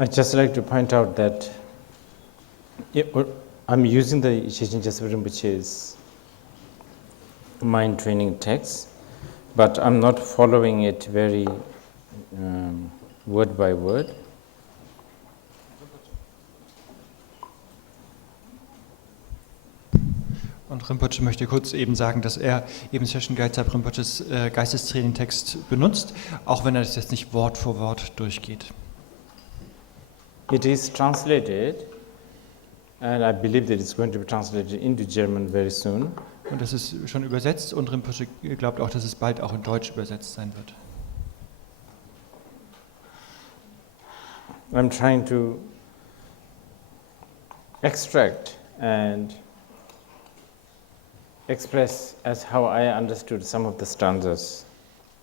I'd just like to point out that I'm using the Shechen Gyaltsab Rinpoche's mind training text, but I'm not following it very word by word. Und Rinpoche möchte kurz eben sagen, dass er eben Shechen Gyaltsab Rinpoches Geistestraining-Text benutzt, auch wenn er das jetzt nicht Wort für Wort durchgeht. It is translated, and I believe that it's going to be translated into German very soon. Und das ist schon übersetzt und Rinpoche glaubt auch, dass es bald auch in Deutsch übersetzt sein wird. I'm trying to extract and express as how I understood some of the stanzas.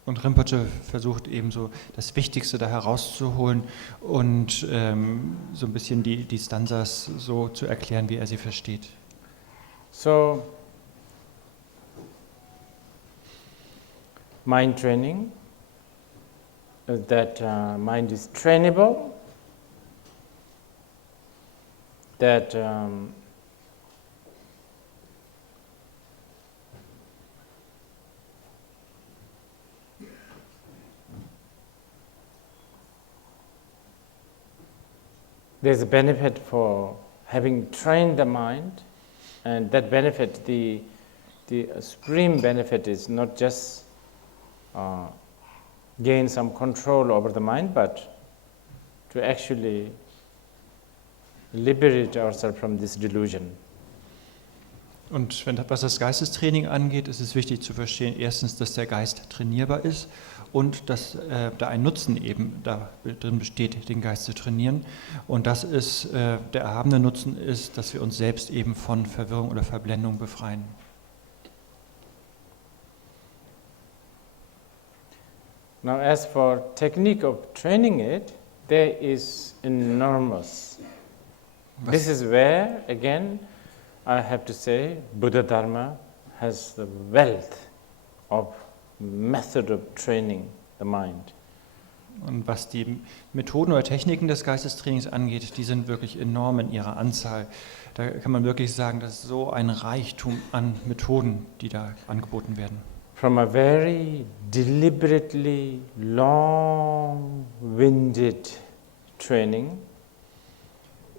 Und Rinpoche versucht eben so das Wichtigste da herauszuholen und so ein bisschen die Stanzas so zu erklären, wie er sie versteht. So, mind training, that mind is trainable, that there's a benefit for having trained the mind, and that benefit, the supreme benefit is not just gain some control over the mind, but to actually liberate ourselves from this delusion. Und was das Geistestraining angeht, ist es wichtig zu verstehen, erstens, dass der Geist trainierbar ist und dass da ein Nutzen eben da drin besteht, den Geist zu trainieren. Und das ist, der erhabene Nutzen ist, dass wir uns selbst eben von Verwirrung oder Verblendung befreien. Now, as for technique of training it, there is enormous. This is where, again, I have to say, Buddha Dharma has the wealth of method of training the mind. Und was die Methoden oder Techniken des Geistestrainings angeht, die sind wirklich enorm in ihrer Anzahl. Da kann man wirklich sagen, das ist so ein Reichtum an Methoden, die da angeboten werden. From a very deliberately long-winded training,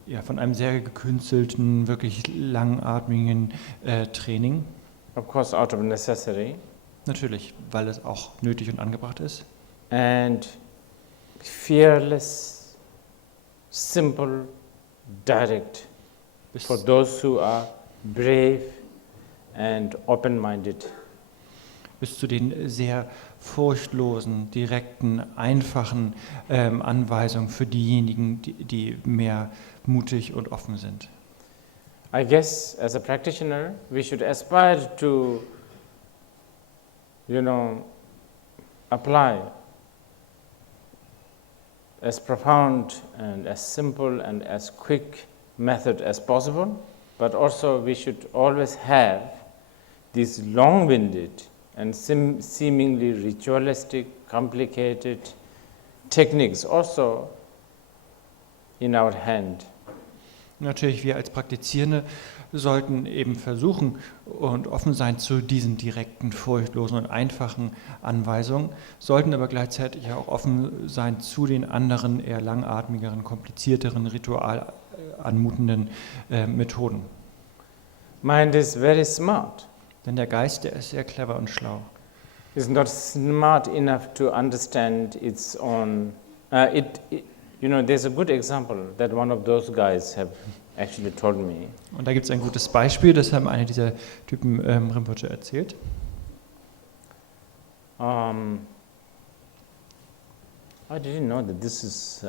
ja, von einem sehr gekünstelten, wirklich langatmigen Training. Of course, out of necessity. Natürlich, weil es auch nötig und angebracht ist. And fearless, simple, direct. For those who are brave and open-minded. Bis zu den sehr furchtlosen, direkten, einfachen Anweisungen für diejenigen, die mehr mutig und offen sind. I guess as a practitioner, we should aspire to, apply as profound and as simple and as quick method as possible, but also we should always have these long-winded and seemingly ritualistic, complicated techniques also in our hand. Natürlich, wir als Praktizierende sollten eben versuchen und offen sein zu diesen direkten, furchtlosen und einfachen Anweisungen, sollten aber gleichzeitig auch offen sein zu den anderen, eher langatmigeren, komplizierteren, ritual anmutenden Methoden. Mind is very smart. Denn der Geist, der ist sehr clever und schlau. Is not smart enough to understand its own. There's a good example that one of those guys have actually told me. Und da gibt es ein gutes Beispiel, das haben eine dieser Typen Rinpoche erzählt. I didn't know that this is.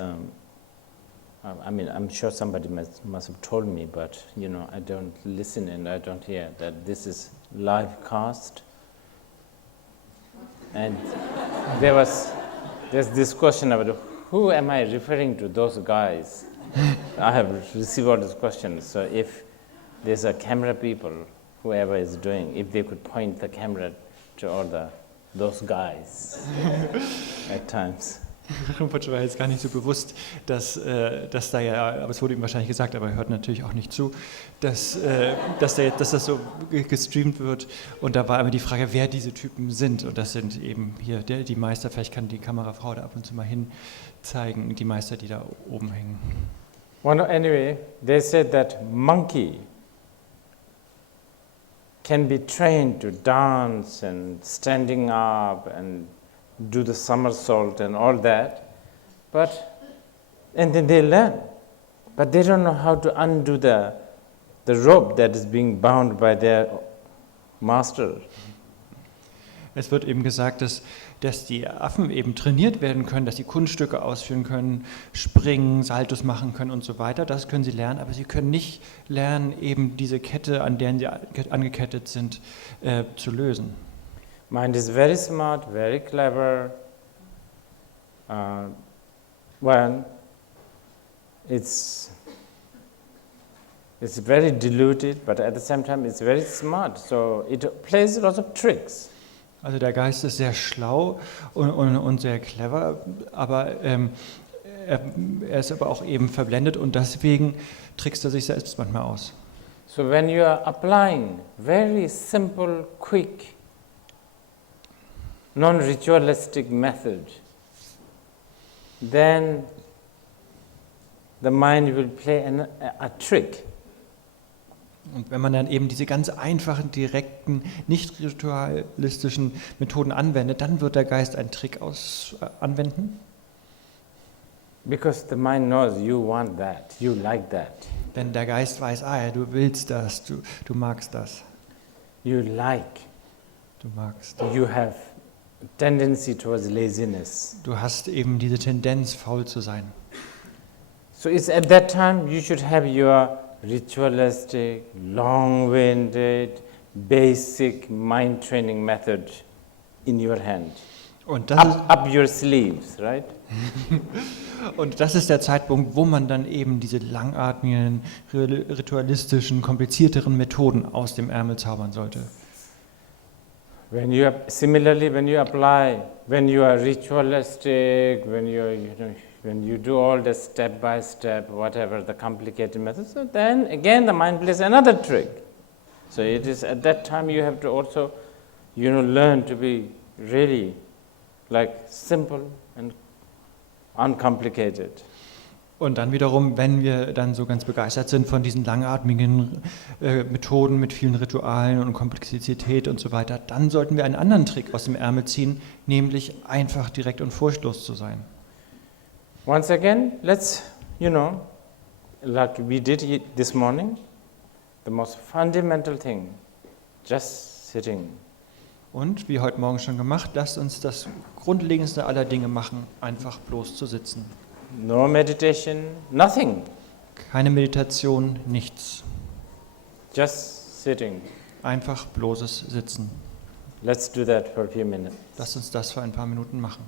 I'm sure somebody must have told me, but I don't listen and I don't hear that this is live cast. And there's this question about who am I referring to, those guys? I have received all these questions. So if there's a camera people, whoever is doing, if they could point the camera to all those guys at times. Rinpoche war jetzt gar nicht so bewusst, dass da ja, aber es wurde ihm wahrscheinlich gesagt, aber er hört natürlich auch nicht zu, dass das so gestreamt wird. Und da war immer die Frage, wer diese Typen sind. Und das sind eben hier die Meister, vielleicht kann die Kamerafrau da ab und zu mal hin zeigen, die Meister, die da oben hängen. Well, anyway, they said that monkey can be trained to dance and standing up and do the somersault and all that, and then they learn, but they don't know how to undo the rope that is being bound by their master. Es wird eben gesagt, dass die Affen eben trainiert werden können, dass sie Kunststücke ausführen können, springen, Saltos machen können und so weiter. Das können sie lernen, aber sie können nicht lernen, eben diese Kette, an der sie angekettet sind, zu lösen. Mind is very smart, very clever. Well, it's very diluted, but at the same time it's very smart. So it plays lots of tricks. Also der Geist ist sehr schlau und sehr clever, aber er ist aber auch eben verblendet und deswegen trickst er sich selbst manchmal aus. So when you are applying very simple, quick, non-ritualistic method, then the mind will play a trick. Und wenn man dann eben diese ganz einfachen, direkten, nicht ritualistischen Methoden anwendet, dann wird der Geist einen Trick anwenden. Because the mind knows you want that, you like that. Denn der Geist weiß, ja, du willst das, du magst das. You like, Du magst. you have tendency towards laziness. Du hast eben diese Tendenz, faul zu sein. So it's at that time you should have your ritualistic, long-winded, basic mind training method in your hand. Und das, Up your sleeves, right? und das ist der Zeitpunkt, wo man dann eben diese langatmigen, ritualistischen, komplizierteren Methoden aus dem Ärmel zaubern sollte. Similarly, when you apply, when you are ritualistic, when you do all the step by step, whatever the complicated methods, so then again the mind plays another trick. So it is at that time you have to also, learn to be really like simple and uncomplicated. Und dann wiederum, wenn wir dann so ganz begeistert sind von diesen langatmigen Methoden mit vielen Ritualen und Komplexität und so weiter, dann sollten wir einen anderen Trick aus dem Ärmel ziehen, nämlich einfach direkt und furchtlos zu sein. Once again, let's, like we did this morning, the most fundamental thing, just sitting. Und, wie heute Morgen schon gemacht, lasst uns das Grundlegendste aller Dinge machen, einfach bloß zu sitzen. No meditation, nothing. Keine Meditation, nichts. Just sitting. Einfach bloßes Sitzen. Let's do that for a few minutes. Lasst uns das für ein paar Minuten machen.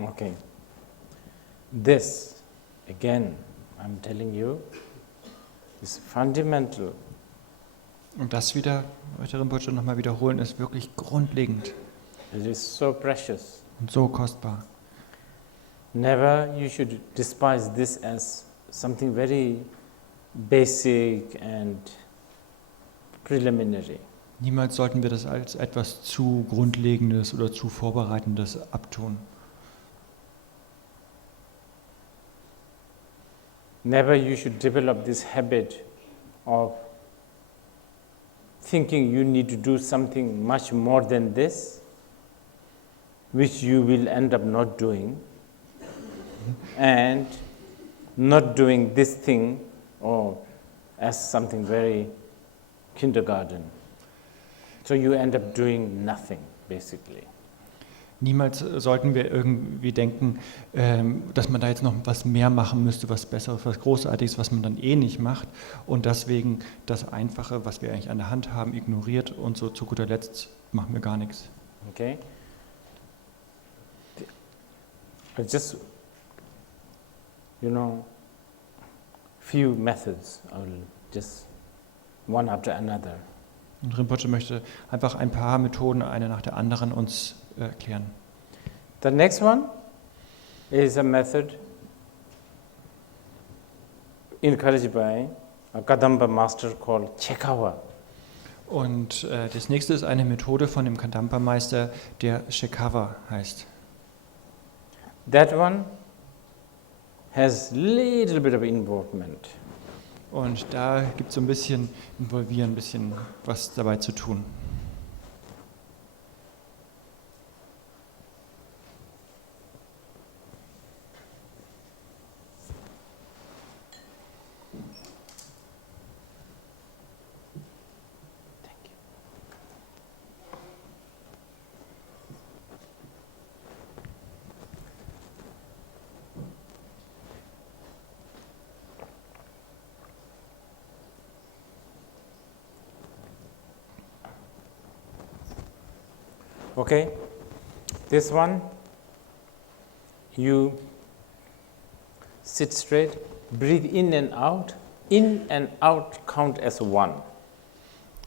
Okay. This, again, I'm telling you, is fundamental. Und das wieder, möchte Rinpoche nochmal wiederholen, ist wirklich grundlegend It is so precious. und so kostbar. Never you should despise this as something very basic and preliminary. Niemals sollten wir das als etwas zu Grundlegendes oder zu Vorbereitendes abtun. Never you should develop this habit of thinking you need to do something much more than this, which you will end up not doing, and not doing this thing or as something very kindergarten. So you end up doing nothing, basically. Niemals sollten wir irgendwie denken, dass man da jetzt noch was mehr machen müsste, was Besseres, was Großartiges, was man dann eh nicht macht und deswegen das Einfache, was wir eigentlich an der Hand haben, ignoriert und so zu guter Letzt machen wir gar nichts. Okay? I just, few methods, I will just one after another. Und Rinpoche möchte einfach ein paar Methoden, eine nach der anderen, uns erklären. The next one is a method encouraged by a Kadamba master called Chekawa. Und das nächste ist eine Methode von dem Kadampa-Meister, der Shekava heißt. That one has little bit of involvement. Und da gibt es so ein bisschen Involvieren, ein bisschen was dabei zu tun. Okay, this one, you sit straight, breathe in and out count as one.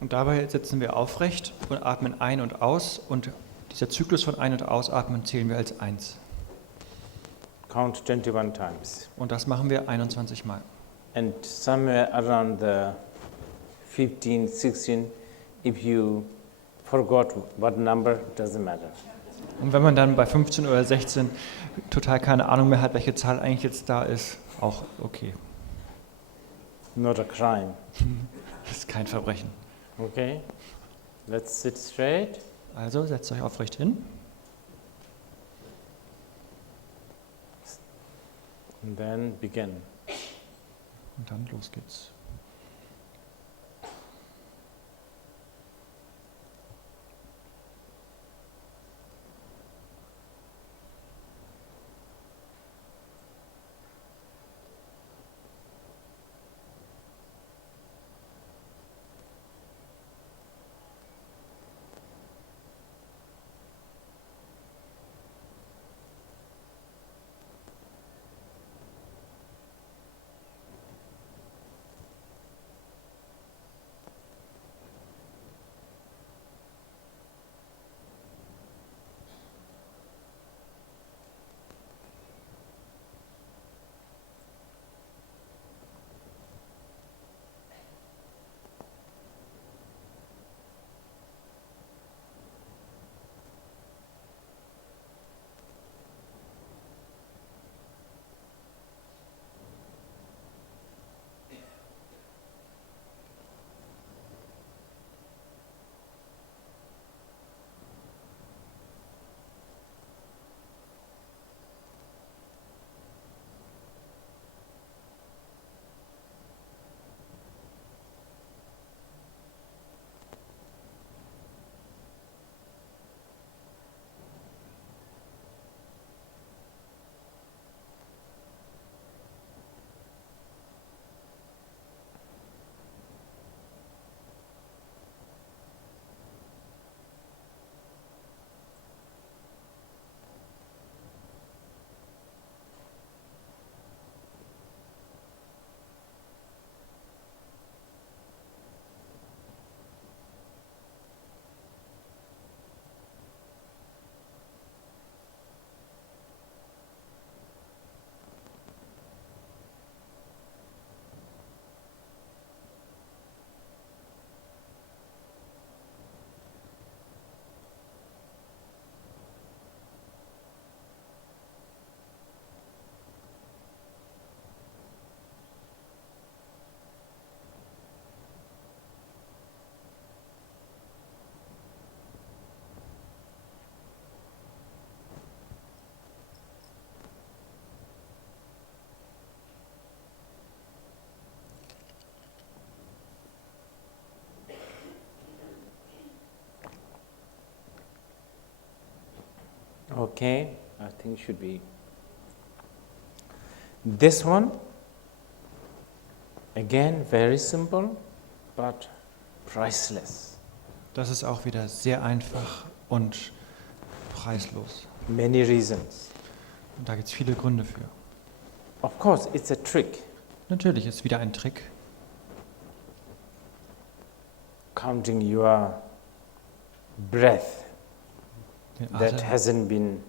Und dabei sitzen wir aufrecht und atmen ein und aus und dieser Zyklus von Ein- und Ausatmen zählen wir als 1. Count 21 times. Und das machen wir 21 Mal. And somewhere around the 15, 16, if you forgot what number, doesn't matter. Und wenn man dann bei 15 oder 16 total keine Ahnung mehr hat, welche Zahl eigentlich jetzt da ist, auch okay. Not a crime. Das ist kein Verbrechen. Okay, let's sit straight. Also setzt euch aufrecht hin. And then begin. Und dann los geht's. Okay, I think should be. This one, again, very simple, but priceless. Das ist auch wieder sehr einfach und preislos. Many reasons. Und da gibt es viele Gründe für. Of course, it's a trick. Natürlich ist wieder ein Trick, Counting your breath den that Atem, hasn't been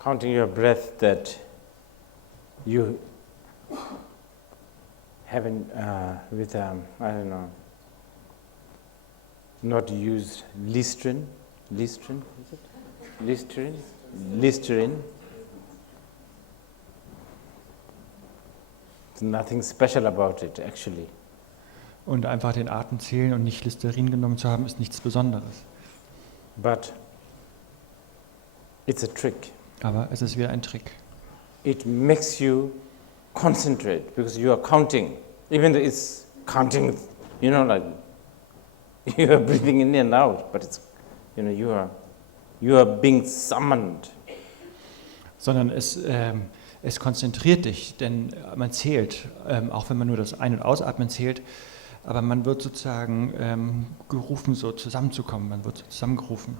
counting your breath that you haven't with I don't know, not used Listerine is it? Listerine. There's nothing special about it actually. und einfach den Atem zählen und nicht Listerin genommen zu haben, ist nichts Besonderes. But it's a trick. Aber es ist wieder ein Trick. It makes you concentrate because you are counting. Even though it's counting, like you are breathing in and out, but it's, you are being summoned. Sondern es konzentriert dich, denn man zählt, auch wenn man nur das Ein- und Ausatmen zählt, aber man wird sozusagen gerufen, so zusammenzukommen, man wird so zusammengerufen.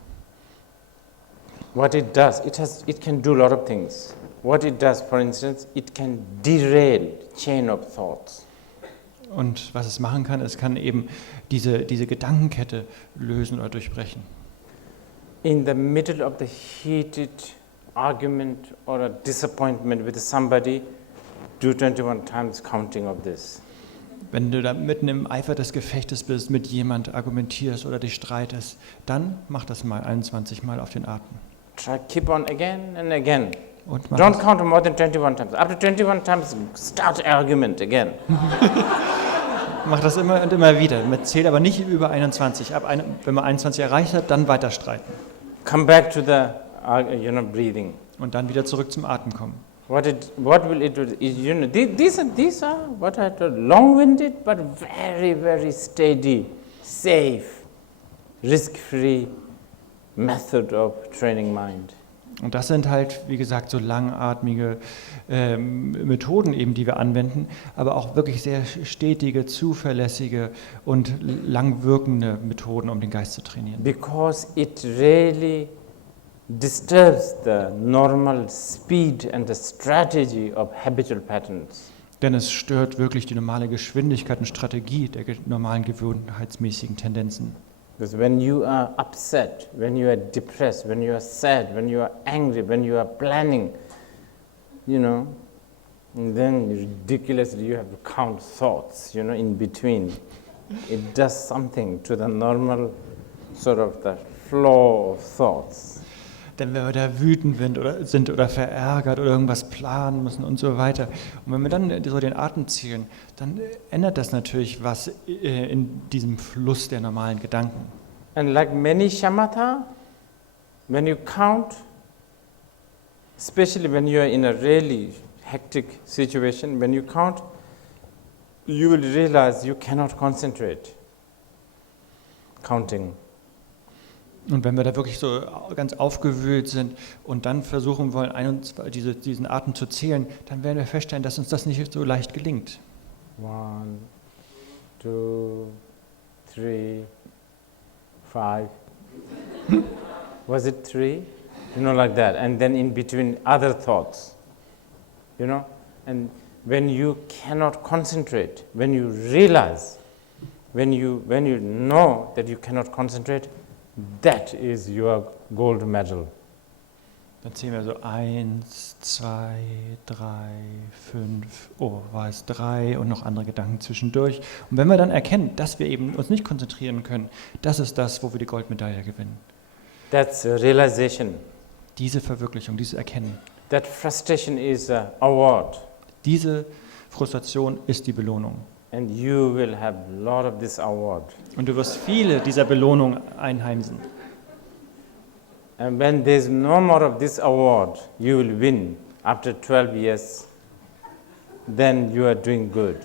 What it does, it can do a lot of things. What it does, for instance, it can derail chain of thoughts. Und was es machen kann, es kann eben diese Gedankenkette lösen oder durchbrechen. In the middle of the heated argument or a disappointment with somebody, do 21 times counting of this. Wenn du da mitten im Eifer des Gefechtes bist, mit jemand argumentierst oder dich streitest, dann mach das mal 21 Mal auf den Atem. Try keep on again and again. Und mach Don't das, count more than 21 times. After 21 times, start argument again. mach das immer und immer wieder. Zählt aber nicht über 21. Wenn man 21 erreicht hat, dann weiter streiten. Come back to the breathing. Und dann wieder zurück zum Atem kommen. What will it do? These are what I told, long-winded but very, very steady, safe, risk-free method of training mind. Und das sind halt, wie gesagt, so langatmige Methoden eben, die wir anwenden, aber auch wirklich sehr stetige, zuverlässige und langwirkende Methoden, um den Geist zu trainieren. Because it really disturbs the normal speed and the strategy of habitual patterns. Denn es stört wirklich die normale Geschwindigkeit und Strategie der normalen gewohnheitsmäßigen Tendenzen. Because when you are upset, when you are depressed, when you are sad, when you are angry, when you are planning, and then ridiculously you have to count thoughts, in between. It does something to the normal sort of the flow of thoughts. Denn wenn wir da wütend sind oder verärgert oder irgendwas planen müssen und so weiter, und wenn wir dann so den Atem zählen, dann ändert das natürlich was in diesem Fluss der normalen Gedanken. And like many shamatha, when you count, especially when you are in a really hectic situation, when you count, you will realize you cannot concentrate counting. Und wenn wir da wirklich so ganz aufgewühlt sind und dann versuchen wollen, diesen Atem zu zählen, dann werden wir feststellen, dass uns das nicht so leicht gelingt. 1, 2, 3, 5. Was it 3? Like that. And then in between other thoughts. And when you cannot concentrate, when you realize, when you know that you cannot concentrate, that is your gold medal. Dann zählen wir so 1, 2, 3, 5, war es 3 und noch andere Gedanken zwischendurch. Und wenn wir dann erkennen, dass wir eben uns nicht konzentrieren können, das ist das, wo wir die Goldmedaille gewinnen. That's realization. Diese Verwirklichung, dieses Erkennen. That frustration is an award. Diese Frustration ist die Belohnung. And you will have a lot of this award. Und du wirst viele dieser Belohnungen einheimsen. And when there's no more of this award, you will win after 12 years, then you are doing good.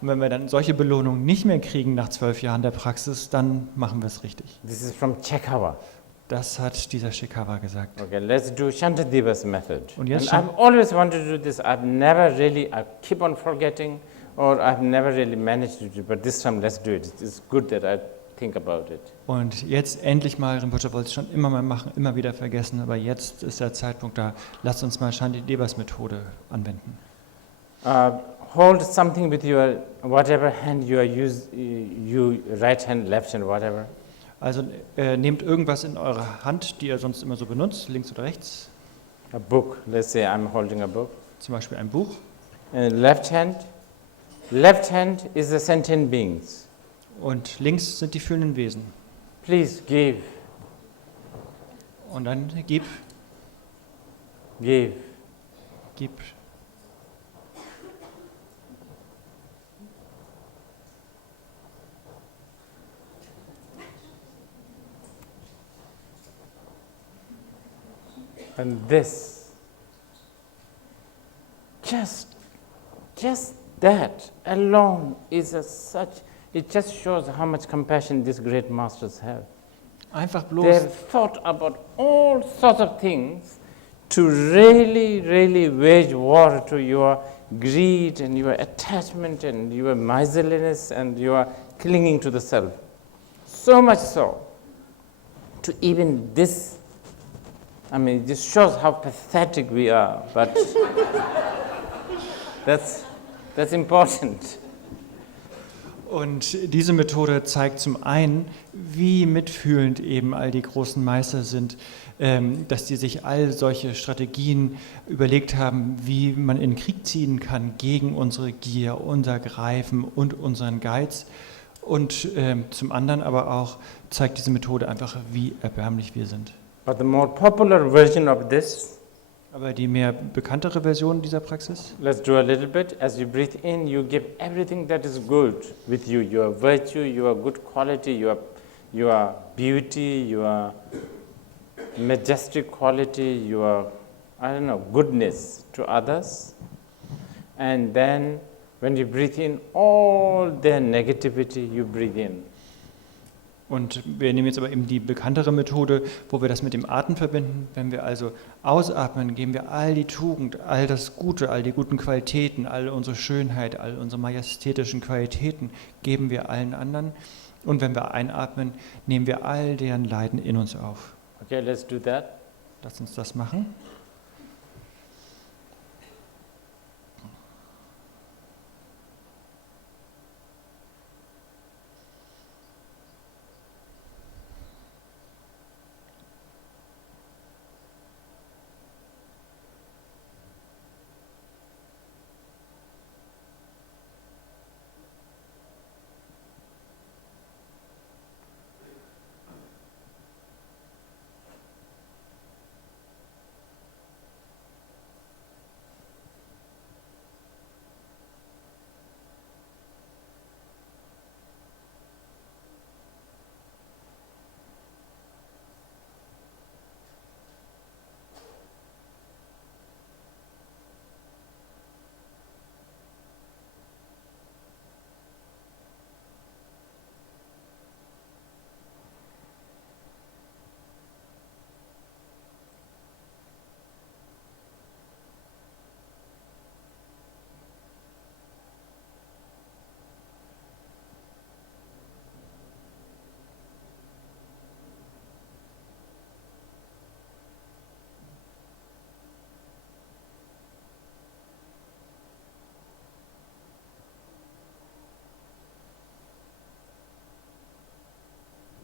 Und wenn wir dann solche Belohnungen nicht mehr kriegen nach 12 Jahren der Praxis, dann machen wir es richtig. This is from Chekhava. Das hat dieser Shikava gesagt. Okay, let's do Shantadevas method. Und jetzt And I've always wanted to do this. I keep on forgetting, or I've never really managed to do it. But this time, let's do it. It's good that I think about it. Und jetzt endlich mal, Rinpoche wollte es schon immer mal machen, immer wieder vergessen, aber jetzt ist der Zeitpunkt da. Lasst uns mal Shantidevas Methode anwenden. Hold something with your whatever hand you are right hand, left hand, whatever. Also nehmt irgendwas in eure Hand, die ihr sonst immer so benutzt, links oder rechts, A book. Let's say I'm holding a book. zum Beispiel ein Buch. And left hand is the sentient beings. Und links sind die fühlenden Wesen. Please give. Und dann gib. And this, just that alone is it just shows how much compassion these great masters have. Einfach They bloß, have thought about all sorts of things to really wage war to your greed and your attachment and your miserliness and your clinging to the self. So much so, to even this, I mean, this shows how pathetic we are, but that's important. und diese Methode zeigt zum einen, wie mitfühlend eben all die großen Meister sind, dass die sich all solche Strategien überlegt haben, wie man in den Krieg ziehen kann gegen unsere Gier, unser Greifen und unseren Geiz. Und zum anderen aber auch zeigt diese Methode einfach, wie erbärmlich wir sind. But the more popular version of this, Aber die mehr bekanntere Version dieser Praxis, let's do a little bit. As you breathe in, you give everything that is good with you, your virtue, your good quality, your beauty, your majestic quality, your, goodness to others. And then when you breathe in all their negativity, you breathe in. und wir nehmen jetzt aber eben die bekanntere Methode, wo wir das mit dem Atem verbinden. Wenn wir also ausatmen, geben wir all die Tugend, all das Gute, all die guten Qualitäten, all unsere Schönheit, all unsere majestätischen Qualitäten, geben wir allen anderen. Und wenn wir einatmen, nehmen wir all deren Leiden in uns auf. Okay, let's do that. Lass uns das machen.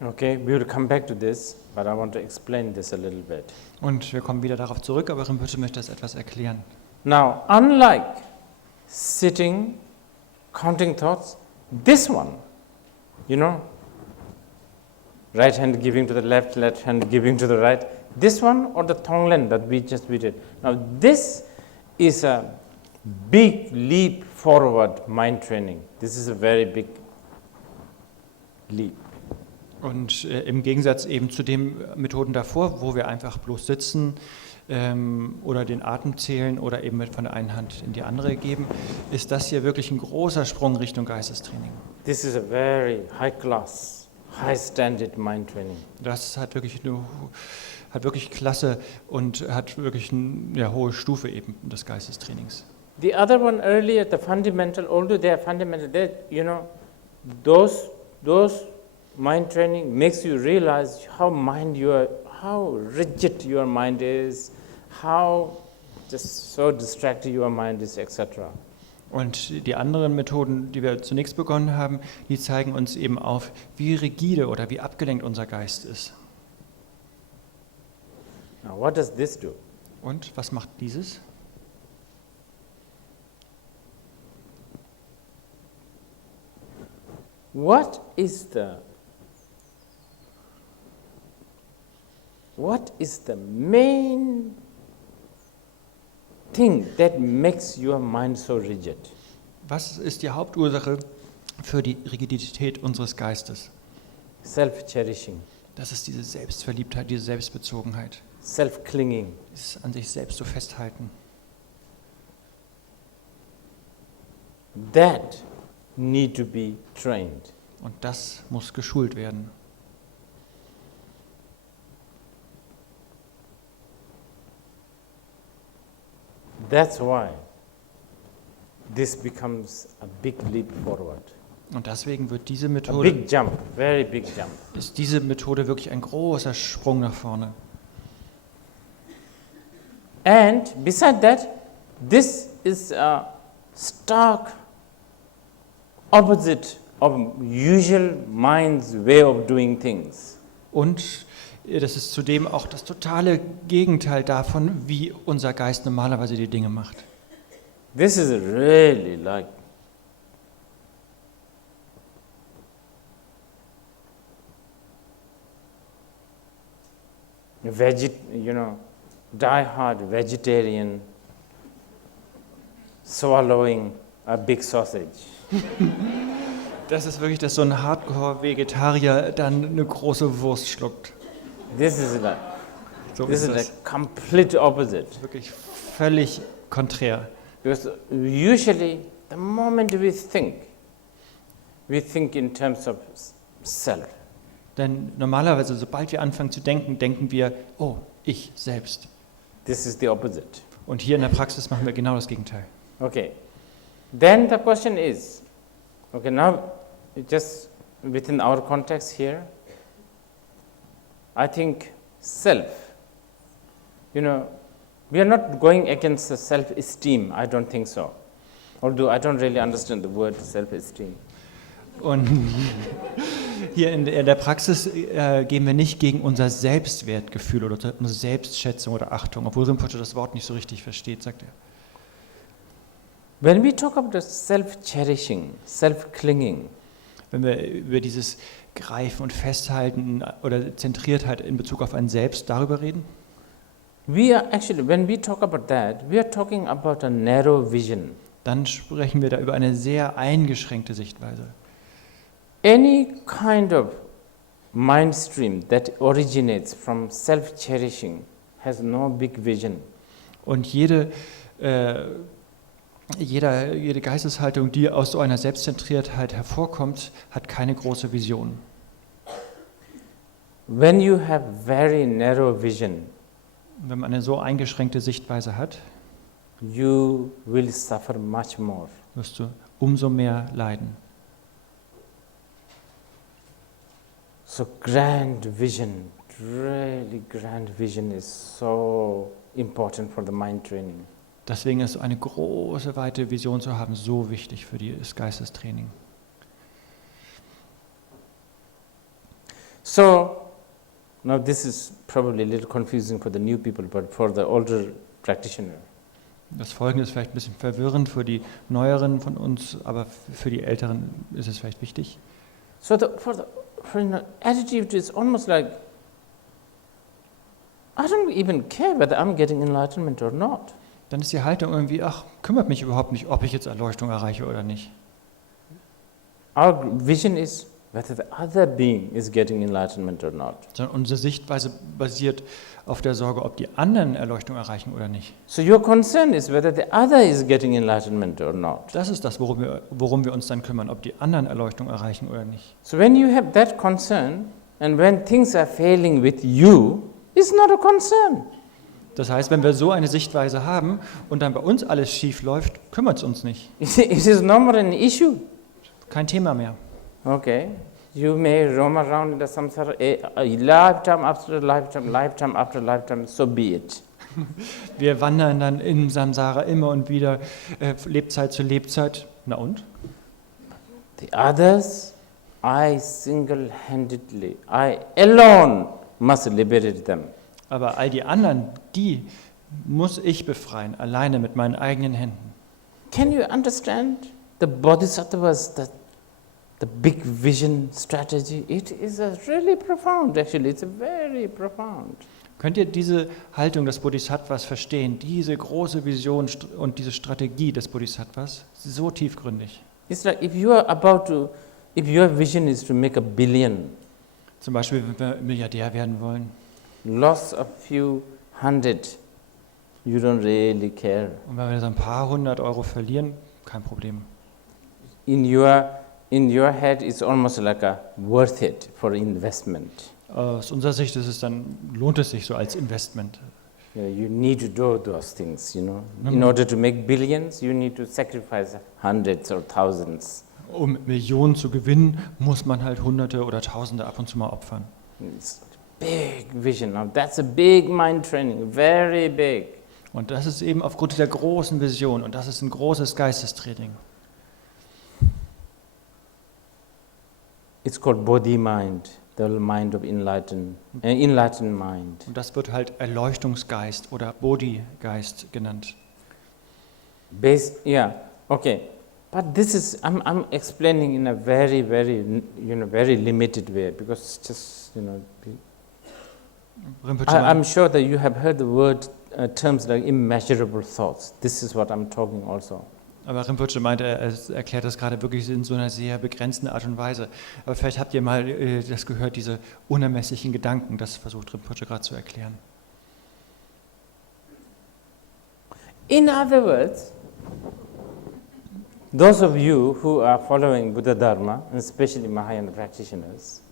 Okay, we will come back to this, but I want to explain this a little bit. Und wir kommen wieder darauf zurück, aber Rinpoche möchte das etwas erklären. Now, unlike sitting, counting thoughts, this one, right hand giving to the left, left hand giving to the right, this one or the Tonglen that we did. Now, this is a big leap forward mind training. This is a very big leap. Und im Gegensatz eben zu den Methoden davor, wo wir einfach bloß sitzen oder den Atem zählen oder eben mit von der einen Hand in die andere geben, ist das hier wirklich ein großer Sprung Richtung Geistestraining. This is a very high class, high standard mind training. Das hat wirklich Klasse und hat wirklich eine hohe Stufe eben des Geistestrainings. The other one earlier, the fundamental, although they are fundamental, they, you know, those mind training makes you realize how rigid your mind is, how just so distracted your mind is, etc. Und die anderen Methoden, die wir zunächst begonnen haben, die zeigen uns eben auf, wie rigide oder wie abgelenkt unser Geist ist. Now, what does this do? Und was macht dieses? What is the main thing that makes your mind so rigid? Was ist die Hauptursache für die Rigidität unseres Geistes? Self-cherishing, Das ist diese Selbstverliebtheit, diese Selbstbezogenheit, self-clinging. dieses an sich selbst so festhalten. That need to be trained. Und das muss geschult werden. That's why this becomes a big leap forward. Und deswegen wird diese A Methode, big jump, very big jump. ist diese Methode wirklich ein großer Sprung nach vorne. And beside that, this is a stark opposite of usual mind's way of doing things. Und das ist zudem auch das totale Gegenteil davon, wie unser Geist normalerweise die Dinge macht. This is really like die-hard vegetarian swallowing a big sausage. Das ist wirklich, dass so ein Hardcore-Vegetarier dann eine große Wurst schluckt. This is So this ist is das. like complete opposite. Wirklich völlig konträr. Because usually, the moment we think in terms of self. Denn normalerweise, sobald wir anfangen zu denken, denken wir, oh, ich selbst. This is the opposite. Und hier in der Praxis machen wir genau das Gegenteil. Okay. Then the question is, okay, now just within our context here, I think self, we are not going against the self-esteem. I don't think so. Although I don't really understand the word self-esteem. Und hier in der Praxis gehen wir nicht gegen unser Selbstwertgefühl oder unsere Selbstschätzung oder Achtung, obwohl Rinpoche das Wort nicht so richtig versteht, sagt er. When we talk about the self-cherishing, self-clinging, Wenn wir über dieses Greifen und Festhalten oder Zentriertheit in Bezug auf ein Selbst darüber reden, we are actually, when we talk about that, we are talking about a narrow vision. dann sprechen wir da über eine sehr eingeschränkte Sichtweise. Any kind of mind stream that originates from self-cherishing has no big vision. Und jede Geisteshaltung, die aus so einer Selbstzentriertheit hervorkommt, hat keine große Vision. When you have very narrow vision, Wenn man eine so eingeschränkte Sichtweise hat, you will suffer much more. wirst du umso mehr leiden. So grand vision, really grand vision is so important for the mind training. Deswegen ist eine große, weite Vision zu haben so wichtig für das Geistestraining. So, now this is probably a little confusing for the new people, but for the older practitioner. Das Folgende ist vielleicht ein bisschen verwirrend für die Neueren von uns, aber für die Älteren ist es vielleicht wichtig. So for attitude is almost like, I don't even care whether I'm getting enlightenment or not. Dann ist die Haltung irgendwie, ach, kümmert mich überhaupt nicht, ob ich jetzt Erleuchtung erreiche oder nicht. Our vision is whether the other being is getting enlightenment or not. Sondern unsere Sichtweise basiert auf der Sorge, ob die anderen Erleuchtung erreichen oder nicht. So your concern is whether the other is getting enlightenment or not. Das ist das, worum wir uns dann kümmern, ob die anderen Erleuchtung erreichen oder nicht. So when you have that concern and when things are failing with you, it's not a concern. Das heißt, wenn wir so eine Sichtweise haben und dann bei uns alles schief läuft, kümmert es uns nicht. It is no more an issue. Kein Thema mehr. Okay, you may roam around in the samsara a lifetime after lifetime, lifetime after lifetime, so be it. Wir wandern dann im Samsara immer und wieder, Lebzeit zu Lebzeit. Na und? The others, I single-handedly, I alone must liberate them. Aber all die anderen, die muss ich befreien, alleine mit meinen eigenen Händen. Can you understand the Bodhisattvas, the big vision strategy? It is really profound, actually, it's very profound. Könnt ihr diese Haltung des Bodhisattvas verstehen, diese große Vision und diese Strategie des Bodhisattvas? So tiefgründig. It's like if your vision is to make 1 billion, Zum Beispiel, wenn wir Milliardär werden wollen. loss a few hundred, you don't really care. Und wenn wir so ein paar 100 Euro verlieren, kein Problem. In your head, it's almost like worth it for investment. Aus unserer Sicht ist es dann, lohnt es sich so als Investment. You need to do those things, you know. In order to make billions, you need to sacrifice hundreds or thousands. Um Millionen zu gewinnen, muss man halt Hunderte oder Tausende ab und zu mal opfern. It's big vision. Now that's a big mind training, very big. Und das ist eben aufgrund dieser großen Vision und das ist ein großes Geistestraining. It's called Bodhi mind, the mind of enlightened mind. Und das wird halt Erleuchtungsgeist oder Bodhi-Geist genannt. Okay. But this is I'm explaining in a very very limited way because it's just Rinpoche I'm sure that you have heard the word terms like immeasurable thoughts. This is what I'm talking also. Aber Rinpoche meinte, er erklärt das gerade wirklich in so einer sehr begrenzten Art und Weise. Aber vielleicht habt ihr mal das gehört, diese unermesslichen Gedanken, das versucht Rinpoche gerade zu erklären. In other words, those of you who are following Buddha Dharma, and especially Mahayana practitioners,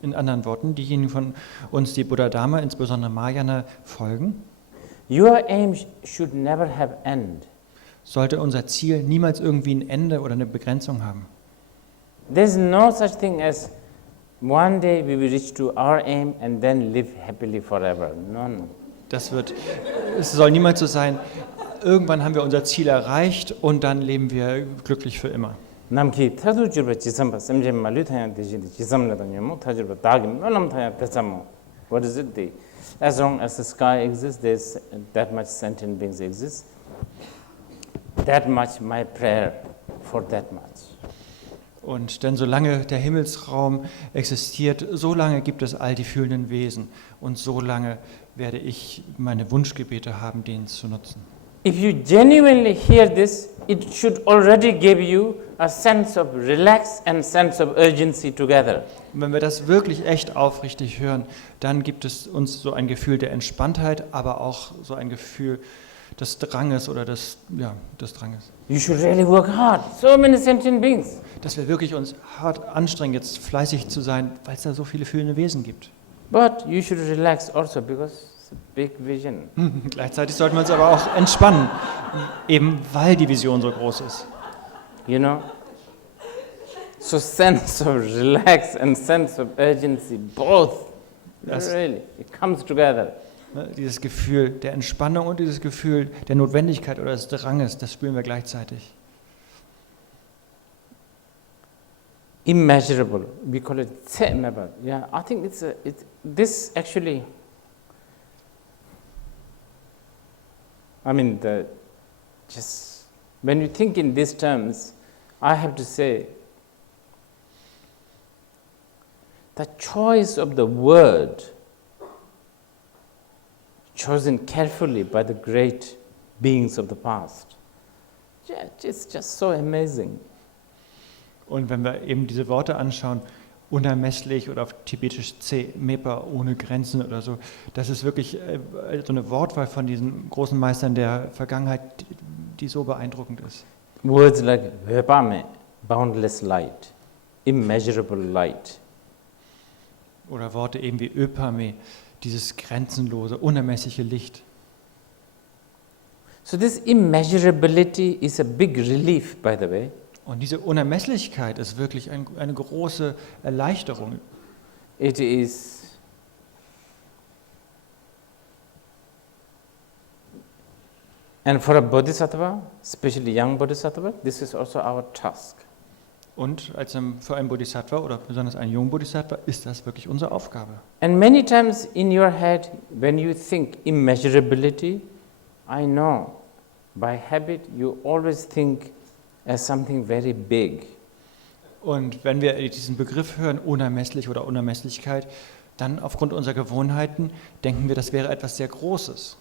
In anderen Worten, diejenigen von uns, die Buddha Dharma, insbesondere Mahayana, folgen, your aim should never have end. sollte unser Ziel niemals irgendwie ein Ende oder eine Begrenzung haben. There's no such thing as one day we will reach to our aim and then live happily forever. No. Es soll niemals so sein, irgendwann haben wir unser Ziel erreicht und dann leben wir glücklich für immer. Namki thadu jirba jisamba samje malu thaya dejin jisamna danyamu thajirba dagim nolam thaya tesamo. What is it? As long as the sky exists, there's that much sentient beings exist. That much my prayer for that much. Und denn solange der Himmelsraum existiert, so lange gibt es all die fühlenden Wesen und so lange werde ich meine Wunschgebete haben, denen zu nutzen. If you genuinely hear this, it should already give you a sense of relax and sense of urgency together. Und wenn wir das wirklich echt aufrichtig hören, dann gibt es uns so ein Gefühl der Entspanntheit, aber auch so ein Gefühl des Dranges oder des Dranges. You should really work hard. So many sentient beings. Dass wir wirklich uns hart anstrengen, jetzt fleißig zu sein, weil es da so viele fühlende Wesen gibt. But you should relax also because it's a big vision. Gleichzeitig sollten wir uns aber auch entspannen, eben weil die Vision so groß ist. You know? So sense of relax and sense of urgency, both, really, it comes together. Dieses Gefühl der Entspannung und dieses Gefühl der Notwendigkeit oder des Dranges, das spüren wir gleichzeitig. Immeasurable, we call it tse'meba. Yeah, I think this actually, I mean, just when you think in these terms, I have to say, the choice of the word chosen carefully by the great beings of the past, it's just so amazing. Und wenn wir eben diese Worte anschauen, unermesslich oder auf Tibetisch Mepa, ohne Grenzen oder so. Das ist wirklich so eine Wortwahl von diesen großen Meistern der Vergangenheit, die so beeindruckend ist. Words like Vepame, boundless light, immeasurable light. Oder Worte eben wie Öpame, dieses grenzenlose, unermessliche Licht. So this immeasurability is a big relief, by the way. Und diese Unermesslichkeit ist wirklich eine große Erleichterung. It is and for a bodhisattva, especially young bodhisattva, this is also our task. Und für einen Bodhisattva oder besonders einen jungen Bodhisattva ist das wirklich unsere Aufgabe. And many times in your head, when you think immeasurability, I know by habit you always think as something very big. Und wenn wir diesen Begriff hören, unermesslich oder Unermesslichkeit, dann aufgrund unserer Gewohnheiten denken wir, das wäre etwas sehr Großes.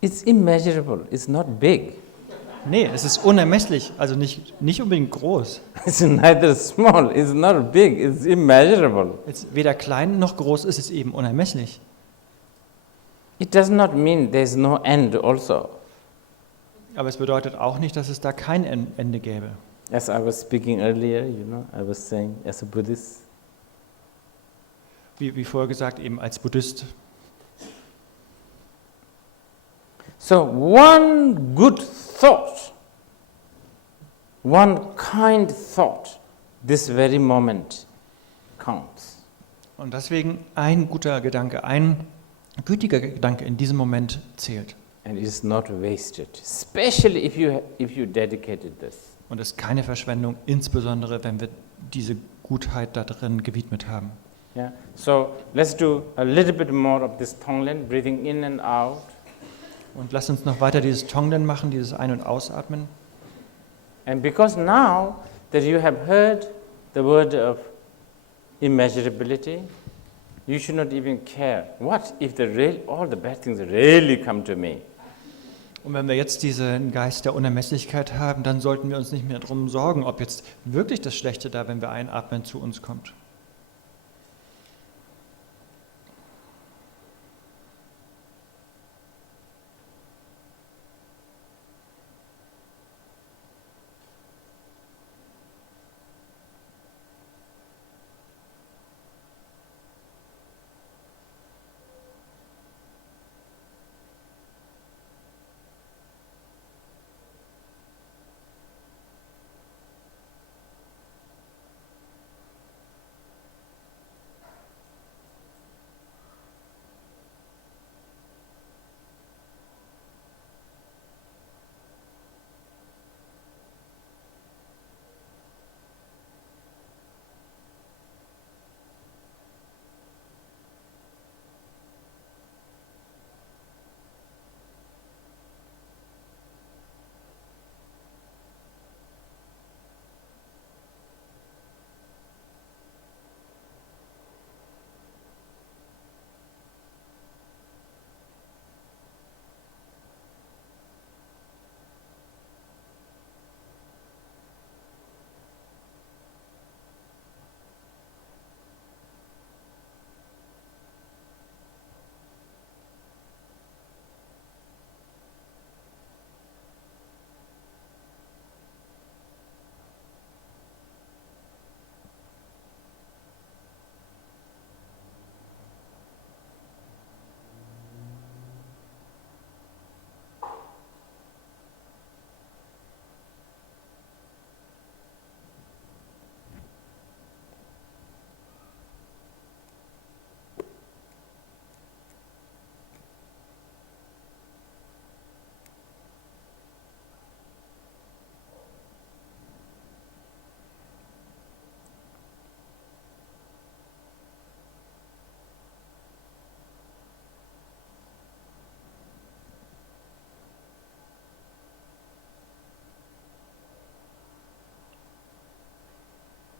It's immeasurable, it's not big. Nee, es ist unermesslich, also nicht unbedingt groß. It's neither small, it's not big, it's immeasurable. Weder klein noch groß ist es eben unermesslich. It does not mean there is no end also. Aber es bedeutet auch nicht, dass es da kein Ende gäbe. As I was speaking earlier, I was saying as a Buddhist, Wie vorher gesagt, eben als Buddhist. so one good thought, one kind thought, this very moment counts. Und deswegen ein guter Gedanke, ein gütiger Gedanke in diesem Moment zählt. And it is not wasted, especially if you dedicated this. Und es ist keine Verschwendung, insbesondere wenn wir diese Gutheit da drin gewidmet haben. Yeah. So let's do a little bit more of this Tonglen, breathing in and out. Und lasst uns noch weiter dieses Tonglen machen, dieses Ein- und Ausatmen. And because now that you have heard the word of immeasurability, you should not even care. What if all the bad things really come to me? Und wenn wir jetzt diesen Geist der Unermesslichkeit haben, dann sollten wir uns nicht mehr darum sorgen, ob jetzt wirklich das Schlechte da, wenn wir einatmen, zu uns kommt.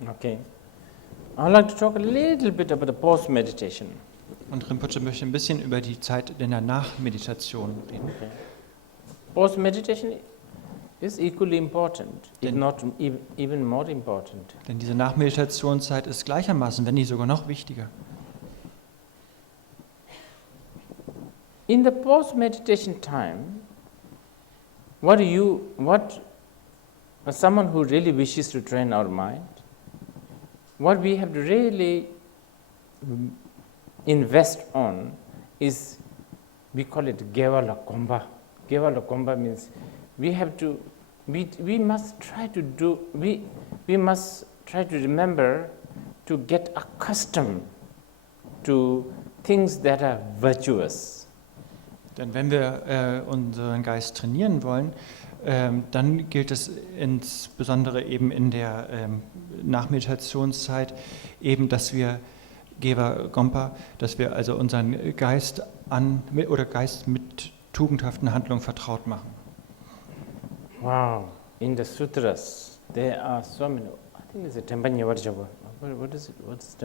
Okay. I'd like to talk a little bit about the post-meditation. Und Rinpoche möchte ein bisschen über die Zeit in der Nachmeditation reden. Post-meditation is equally important, if Then- not even more important. Denn diese Nachmeditationszeit ist gleichermaßen, wenn nicht sogar noch wichtiger. In the post-meditation time, someone who really wishes to train our mind, what we have to really invest on is, we call it Gevala Komba. Gevala Komba means we must try to remember to get accustomed to things that are virtuous. Denn wenn wir unseren Geist trainieren wollen, dann gilt es insbesondere eben in der Nachmeditationszeit eben, dass wir Geva Gompa, dass wir also unseren Geist mit tugendhaften Handlungen vertraut machen. Wow, in the sutras there are so many. I think it's a Tempanyavajava. What is it? What's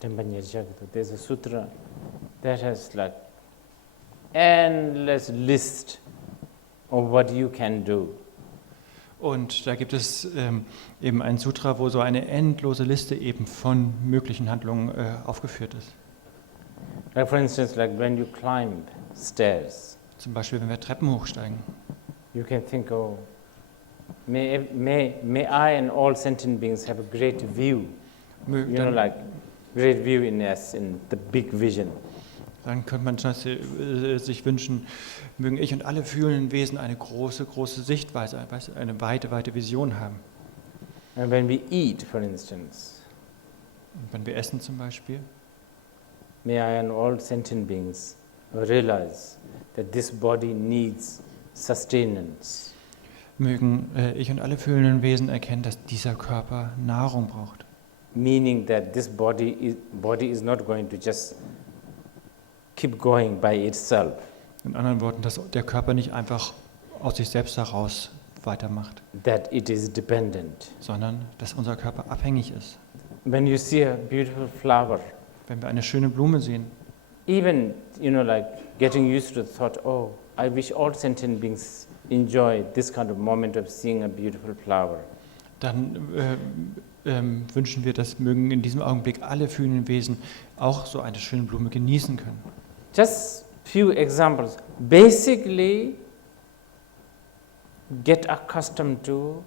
Tempanyavajava? There's a sutra that has like endless list of what you can do. Und da gibt es eben ein Sutra, wo so eine endlose Liste eben von möglichen Handlungen aufgeführt ist. Like for instance, like when you climb stairs, Zum Beispiel, wenn wir Treppen hochsteigen. you can think, oh, may I and all sentient beings have a great view. Mö- You know, Dann, like great view in the big vision. dann könnte man sich wünschen, mögen ich und alle fühlenden Wesen eine große, große Sichtweise, eine weite, weite Vision haben. And when we eat, for instance, Und wenn wir essen zum Beispiel, may I and all sentient beings realize that this body needs sustenance. mögen ich und alle fühlenden Wesen erkennen, dass dieser Körper Nahrung braucht. Meaning that this body is not going to just keep going by itself. In anderen Worten, dass der Körper nicht einfach aus sich selbst heraus weitermacht, That it is dependent. sondern dass unser Körper abhängig ist. When you see a beautiful flower, Wenn wir eine schöne Blume sehen, even, like getting used to the thought, oh, I wish all sentient beings enjoy this kind of moment of seeing a beautiful flower. dann wünschen wir, dass mögen in diesem Augenblick alle fühlenden Wesen auch so eine schöne Blume genießen können. Just few examples. Basically, get accustomed to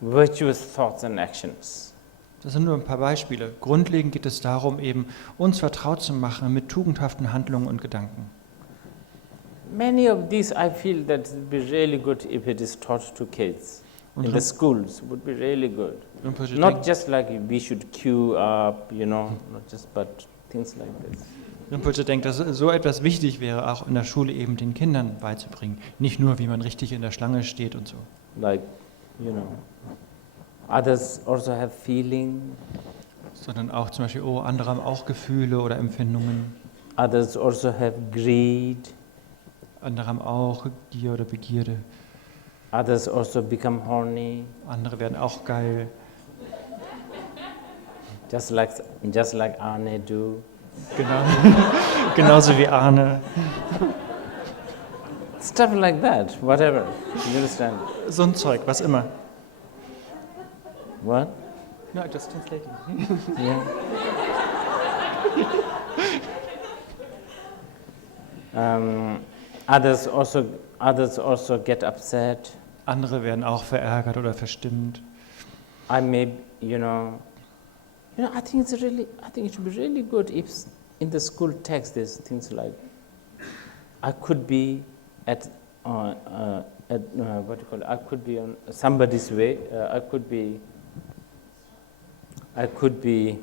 virtuous thoughts and actions. Das sind nur ein paar Beispiele. Grundlegend geht es darum, eben uns vertraut zu machen mit tugendhaften Handlungen und Gedanken. Many of these I feel that it would be really good if it is taught to kids. In the schools would be really good. Not just like we should queue up, not just, but things like this. Rinpoche denkt, dass so etwas wichtig wäre, auch in der Schule eben den Kindern beizubringen. Nicht nur, wie man richtig in der Schlange steht und so. Like, others also have feeling, Sondern auch zum Beispiel, andere haben auch Gefühle oder Empfindungen. others also have greed, Andere haben auch Gier oder Begierde. others also become horny, Andere werden auch geil. just like Arne do. Genau. Genauso wie Arne. Stuff like that, whatever. You understand? So ein Zeug, was immer. What? No, just translating. Yeah. Others also get upset. Andere werden auch verärgert oder verstimmt. I may, I think it should be really good if in the school text there's things like, I could be at what do you call it? I could be on somebody's way. I could be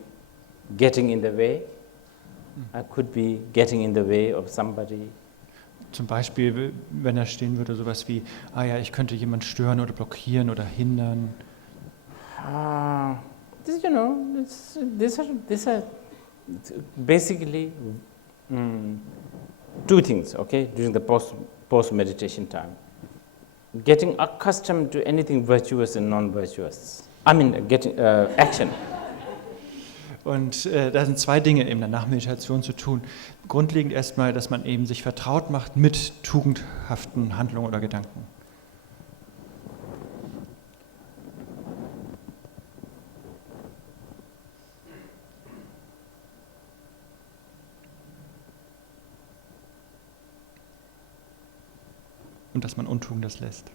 getting in the way. I could be getting in the way of somebody. Zum Beispiel, wenn da stehen würde, sowas wie, ja, ich könnte jemand stören oder blockieren oder hindern. These are basically two things, okay, during the post-meditation time. Getting accustomed to anything virtuous and non-virtuous. Getting action. Und da sind zwei Dinge in der Nachmeditation zu tun. Grundlegend erstmal, dass man eben sich vertraut macht mit tugendhaften Handlungen oder Gedanken. und dass man Untugendes lässt.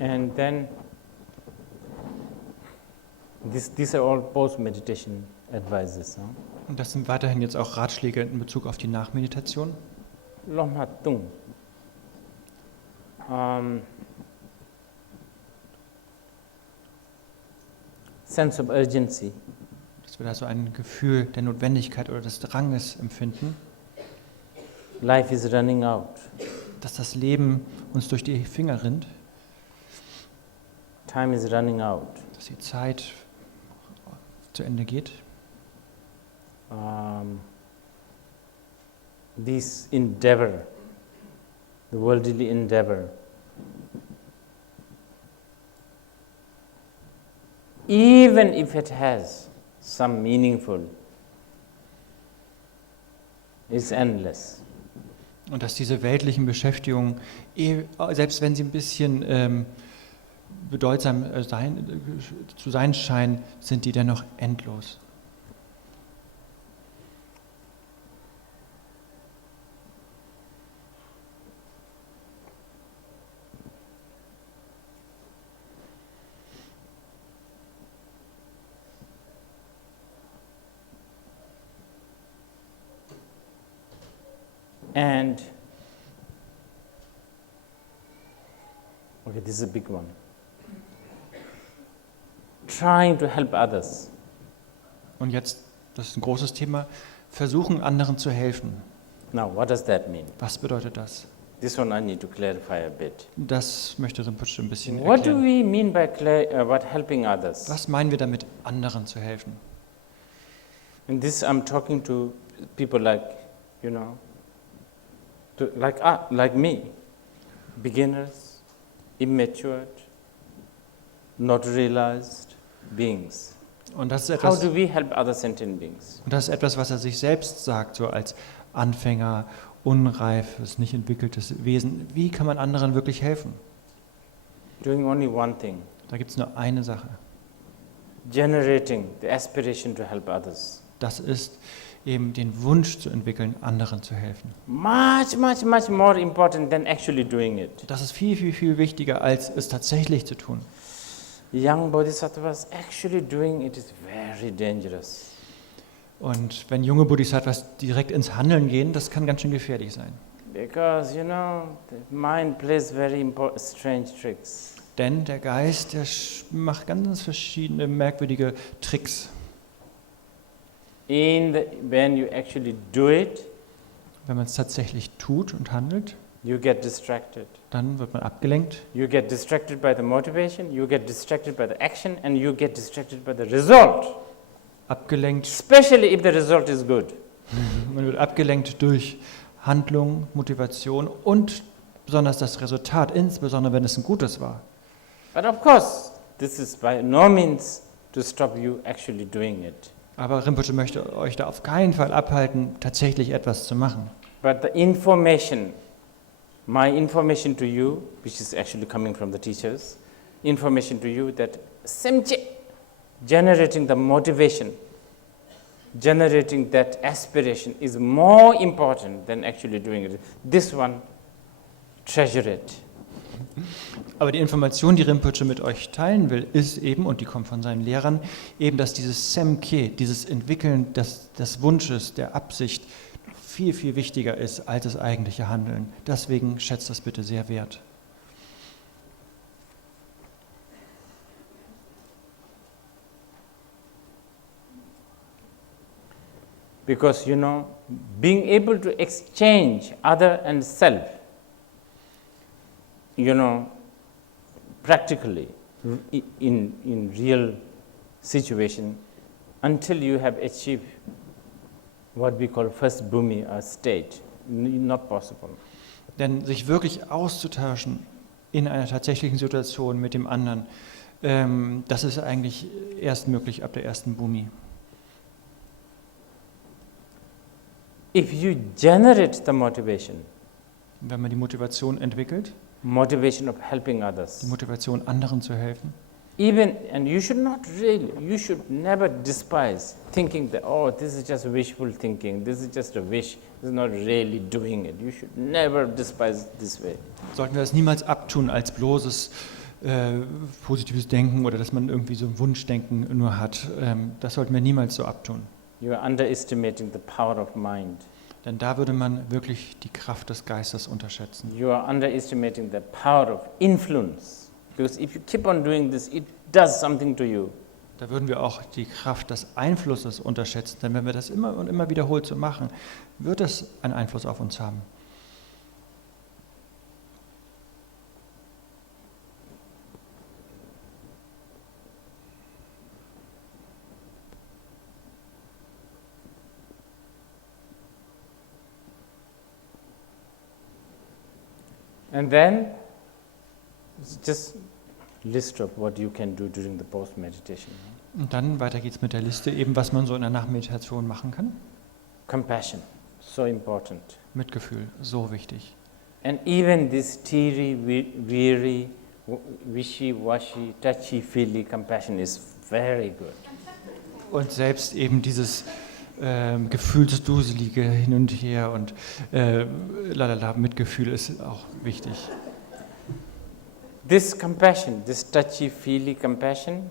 And then these are all post-meditation advices. Und das sind weiterhin jetzt auch Ratschläge in Bezug auf die Nachmeditation. Lomha tung. Sense of urgency. Dass wir da so ein Gefühl der Notwendigkeit oder des Dranges empfinden, Life is running out. dass das Leben uns durch die Finger rinnt, Time is running out. dass die Zeit zu Ende geht. This endeavor, the worldly endeavor, even if it has some meaningful, is endless. Und dass diese weltlichen Beschäftigungen, selbst wenn sie ein bisschen bedeutsam zu sein scheinen, sind die dennoch endlos. And, okay, this is a big one. Trying to help others. Und jetzt, das ist ein großes Thema, versuchen anderen zu helfen. Now, what does that mean? Was bedeutet das? This one I need to clarify a bit. Das möchte Rinpoche ein bisschen What do erklären. we mean by about helping others? Was meinen wir damit, anderen zu helfen? In this, I'm talking to people like, like me, beginners, immature, not realized beings. Und das ist How etwas, do we help other sentient beings? was er sich selbst sagt, so als Anfänger, unreifes, nicht entwickeltes Wesen. Wie kann man anderen wirklich helfen? Doing only one thing, Da gibt es nur eine Sache. generating the aspiration to help others. Das ist eben den Wunsch zu entwickeln, anderen zu helfen. Much, much, much more important than actually doing it. Das ist viel, viel, viel wichtiger, als es tatsächlich zu tun. Young bodhisattvas actually doing it is very dangerous. Und wenn junge Bodhisattvas direkt ins Handeln gehen, das kann ganz schön gefährlich sein. Because, the mind plays very strange tricks. Denn der Geist, der macht ganz verschiedene merkwürdige Tricks. When you actually do it, Wenn man es tatsächlich tut und handelt, you get distracted. dann wird man abgelenkt. You get distracted by the motivation, you get distracted by the action, and you get distracted by the result. Abgelenkt, Especially if the result is good. man wird abgelenkt durch Handlung, Motivation und besonders das Resultat, insbesondere wenn es ein gutes war. But of course, this is by no means to stop you actually doing it. Aber Rinpoche möchte euch da auf keinen Fall abhalten, tatsächlich etwas zu machen. But the information, my information to you, which is actually coming from the teachers, information to you that simche, generating the motivation, generating that aspiration is more important than actually doing it. This one, treasure it. Aber die Information, die Rinpoche mit euch teilen will, ist eben, und die kommt von seinen Lehrern, eben, dass dieses Semke, dieses Entwickeln des Wunsches, der Absicht, viel, viel wichtiger ist als das eigentliche Handeln. Deswegen schätzt das bitte sehr wert. Because, being able to exchange other and self, practically in real situation, until you have achieved what we call first bhumi, or state, not possible. Denn sich wirklich auszutauschen in einer tatsächlichen Situation mit dem anderen, Das ist eigentlich erst möglich ab der ersten Bhumi. If you generate the motivation, Wenn man die Motivation entwickelt, motivation of helping die others, Motivation, anderen zu helfen, even, and you should never despise thinking that, oh, this is just wishful thinking, this is just a wish, this is not really doing it. You should never despise this way. sollten wir das niemals abtun als bloßes positives Denken oder dass man irgendwie so ein Wunschdenken nur hat. Das sollten wir niemals so abtun. You are underestimating the power of mind. Denn da würde man wirklich die Kraft des Geistes unterschätzen. You are underestimating the power of influence. Because if you keep on doing this, it does something to you. Da würden wir auch die Kraft des Einflusses unterschätzen. Denn wenn wir das immer und immer wiederholt so machen, wird es einen Einfluss auf uns haben. And then, it's just list of what you can do during the post-meditation. Und dann weiter geht's mit der Liste, eben was man so in der Nachmeditation machen kann. Compassion, so important. Mitgefühl, so wichtig. And even this teary, weary, wishy-washy, touchy-feely compassion is very good. Und selbst eben dieses gefühlsduselige Hin und Her und lalala, Mitgefühl ist auch wichtig. This compassion, this touchy-feely compassion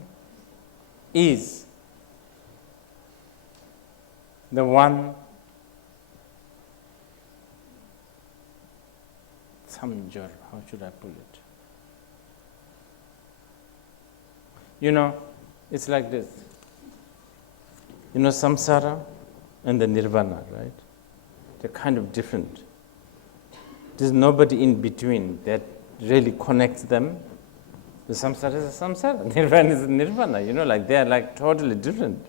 is the one samjor, how should I put it? You know, it's like this. You know, samsara and the nirvana, right? They're kind of different. There's nobody in between that really connects them. The samsara is a samsara, nirvana is a nirvana, you know, like they're like totally different.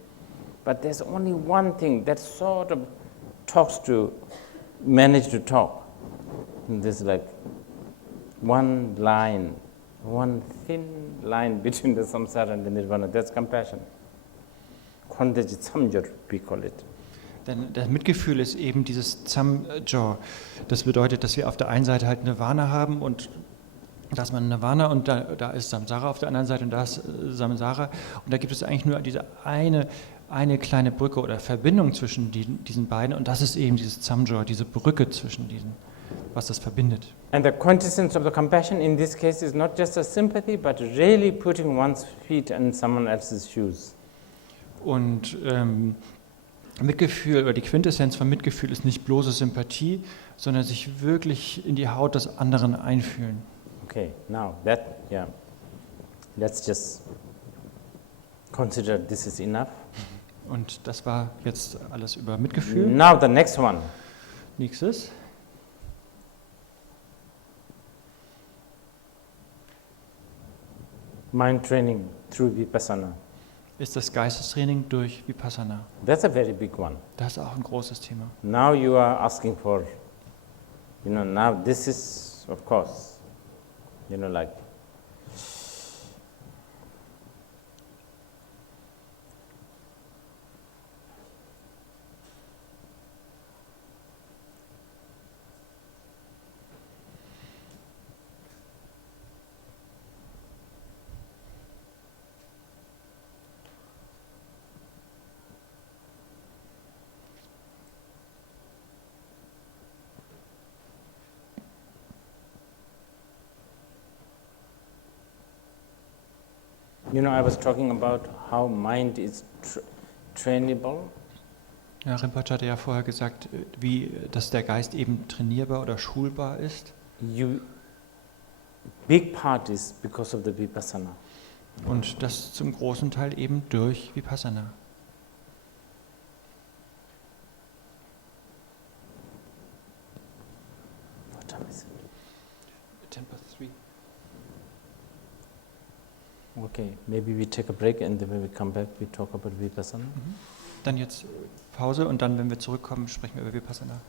But there's only one thing that sort of manage to talk. And there's like one line, one thin line between the samsara and the nirvana. That's compassion. Kondeji samjor, we call it. Denn das Mitgefühl ist eben dieses Samjor. Das bedeutet, dass wir auf der einen Seite halt Nirvana haben und da ist man Nirvana und da ist Samsara auf der anderen Seite und da ist Samsara. Und da gibt es eigentlich nur diese eine kleine Brücke oder Verbindung zwischen diesen beiden und das ist eben dieses Samjor, diese Brücke zwischen diesen, was das verbindet. And the quintessence of the compassion in this case is not just a sympathy, but really putting one's feet in someone else's shoes. Und Mitgefühl oder die Quintessenz von Mitgefühl ist nicht bloße Sympathie, sondern sich wirklich in die Haut des anderen einfühlen. Okay, now let's just consider this is enough. Und das war jetzt alles über Mitgefühl. Now the next one. Nächstes. Mind training through Vipassana. Ist das Geistestraining durch Vipassana. That's a very big one. Das ist auch ein großes Thema. Now you are asking for, now this is, of course, like I was talking about how mind is trainable. Ja, Rinpoche hatte ja vorher gesagt, dass der Geist eben trainierbar oder schulbar ist. Big part is because of the Vipassana. Und das zum großen Teil eben durch Vipassana. What time is it? 3:10. Okay, maybe we take a break and then when we come back we talk about Vipassana. Dann jetzt Pause und dann, wenn wir zurückkommen, sprechen wir über Vipassana.